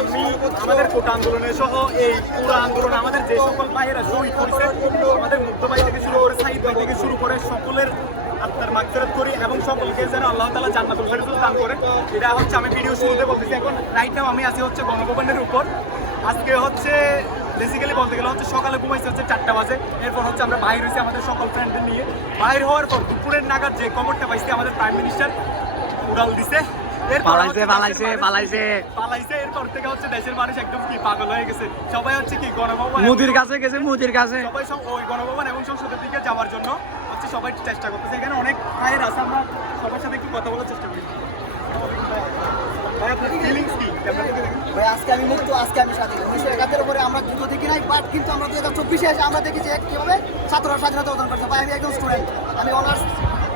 আমি আমাদের কোটা আন্দোলনের সহ এই পুরো আন্দোলনে আমাদের যে সকল ভাইয়েরা শহীদ হয়েছে আমাদের মুক্ত ভাই থেকে শুরু করে সাহিদ ভাই থেকে শুরু করে সকলের আত্মার মাগফিরাত করি এবং সকলকে যেন আল্লাহ তাআলা জান্নাতুল ফেরদৌস দান করে। এটা হচ্ছে আমি ভিডিও শুরুতে বলতেছি এখন। রাইট নাও আমি আছি হচ্ছে গণভবনের উপর। আজকে হচ্ছে বেসিক্যালি বলতে গেলে হচ্ছে সকালে ঘুমাইছে হচ্ছে চারটা বাজে। এরপর হচ্ছে আমরা বাইর হয়েছি আমাদের সকল ফ্রেন্ডদের নিয়ে। বাইর হওয়ার পর দুপুরের নাগাদ যে খবরটা পাইছি আমাদের প্রাইম মিনিস্টার উড়াল দিছে। পালাইছে পালাইছে পালাইছে। পালাইছে এরপর থেকে হচ্ছে দেশের মানুষ একদম কি পাগল হয়ে গেছে। সবাই হচ্ছে কি গণভবন মুদির কাছে গেছে মুদির কাছে। সবাই সব ওই গণভবন এবং সংসদের দিকে যাওয়ার জন্য হচ্ছে সবাই চেষ্টা করতেছে। এখানে অনেক ভাইয়ের আছে আমরা সবার সাথে একটু কথা বলার চেষ্টা করি। ফিলিংস আজকে আমি মুক্ত আজকে আমি স্বাধীন। উনিশশো একাত্তর পরে আমরা যুদ্ধ দেখি নাই বাট কিন্তু আমরা দু হাজার চব্বিশে এসে আমরা দেখি যে কীভাবে ছাত্ররা স্বাধীনতা অর্জন করছে। ভাই আমি একজন স্টুডেন্ট আমি অনার্স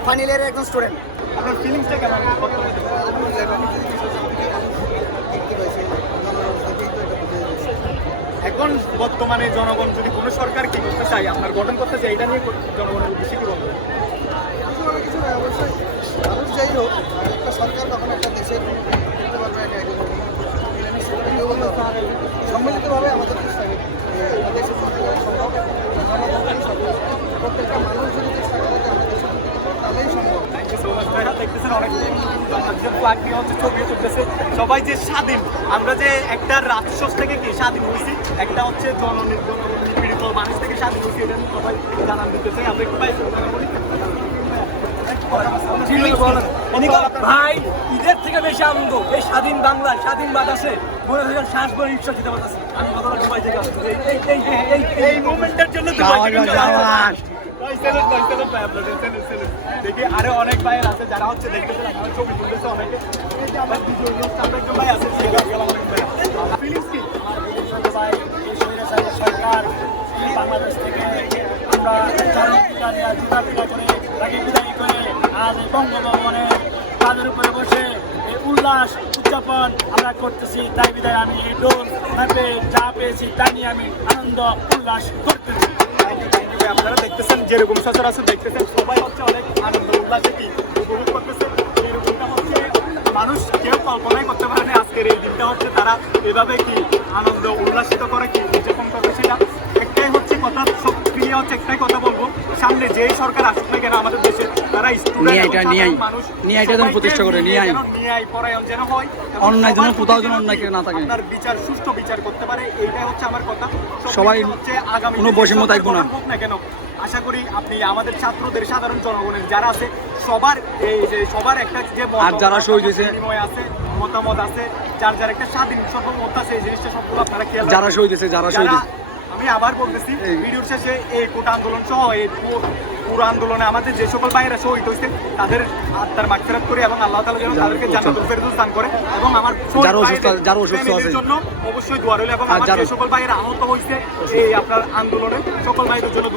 ফাইনাল ইয়ারের একজন স্টুডেন্ট আপনার ফিলিংসটা কেমন এখন বর্তমানে জনগণ যদি কোনো সরকার কি করতে চাই আপনার গঠন করতে চাই এটা নিয়ে জনগণের উদ্দেশ্যে কি বলবেন কিছু অবশ্যই হোক একটা সরকার তখন একটা দেশের সম্মিলিতভাবে আমাদের চেষ্টা করি যে আমাদের দেশের সরকার সম্ভব জনগণেরই সম্ভব। প্রত্যেকটা মানুষ যদি চেষ্টা করে যে আমাদের দেশের তাহলেই সম্ভব Thank you so much. হচ্ছে ছবি তুলতেছে। সবাই যে স্বাধীন আমরা যে একটা রাজশাস থেকে কি স্বাধীন হয়েছি একটা হচ্ছে জননির্দন নিপীড়িত মানুষ থেকে স্বাধীন হয়েছি এটা সবাই জানান দিতেছে আমরা একটু পাইছি ভাই ঈদের থেকে বেশি আনন্দ এই স্বাধীন বাংলা স্বাধীন বাতাসে মনে হয় শ্বাস করে নিঃশ্বাস দিতে পারতেছি আমি কতটা দুবাই থেকে এই মুভমেন্টের জন্য তো যাওয়া ভাই যাওয়া যাওয়া। ভাই সেলুট ভাই সেলুট ভাই আপনাদের সেলুট সেলুট দেখি আরও অনেক ভাইয়ের আছে যারা হচ্ছে দেখতেছে ছবি তুলতেছে অনেকে আমার কিছু ভাই আছে ফিলিংস কি ভাই এই স্বৈরাচারী সরকার বাংলাদেশ থেকে আমরা জুতা করে তাকে বিদায় করে আজ বঙ্গভবনে তাদের উপরে বসে এই উল্লাস উদযাপন আমরা করতেছি তাই বিদায় আমি এই ডোল যা পেয়েছি তা নিয়ে আমি আনন্দ উল্লাস করতেছি। আপনারা দেখতেছেন যেরকম সচরাচর দেখতেছেন সবাই হচ্ছে অনেক আনন্দ উল্লাসে কি উপভোগ করতেছে এরকমটা হচ্ছে মানুষ কেউ কল্পনাই করতে পারে না আজকের এই দিনটা হচ্ছে তারা এভাবে কি আনন্দ উল্লাসিত করে কি উদযাপন করবে সেটা একটাই হচ্ছে কথা সব ক্রিয়া হচ্ছে একটাই কথা বলব সামনে যে সরকার আসুক না কেন আমাদের দেশে তারা স্টুডেন্ট। মানুষ নিয়ে যেন প্রতিষ্ঠা করে, নিয়ে আই। নিয়ে আই পরায়ণ যেন হয় অন্যায় যেন কোথাও যেন অন্যায় কেউ না থাকে। আপনার বিচার সুষ্ঠু বিচার করতে পারে এইটাই হচ্ছে আমার কথা সবাই হচ্ছে আগামী কোনো থাকব না। না কেন আশা করি আপনি আমাদের ছাত্রদের সাধারণ জনগণের যারা আছে সবার এই যে সবার একটা যে আর যারা শহীদ হয়েছে। আছে মতামত আছে যার যার একটা স্বাধীন সর্বমত আছে এই জিনিসটা সবগুলো আপনারা খেয়াল যারা শহীদ হয়েছে, যারা শহীদ আমি আবার বলতেছি ভিডিওর শেষে এই কোটা আন্দোলন সহ এই পুরো আন্দোলনে আমাদের যে সকল ভাইয়েরা শহীদ হয়েছে তাদের আত্মার মাগফিরাত করি এবং আল্লাহ তাআলা যেন তাদেরকে জান্নাতুল ফেরদৌস দান করে এবং আমার যারা অসুস্থ যারা অসুস্থ আছে। জন্য অবশ্যই দোয়া রইল এবং আমার যে সকল ভাইয়েরা আহত হয়েছে এই আপনার আন্দোলনে সকল ভাইদের জন্য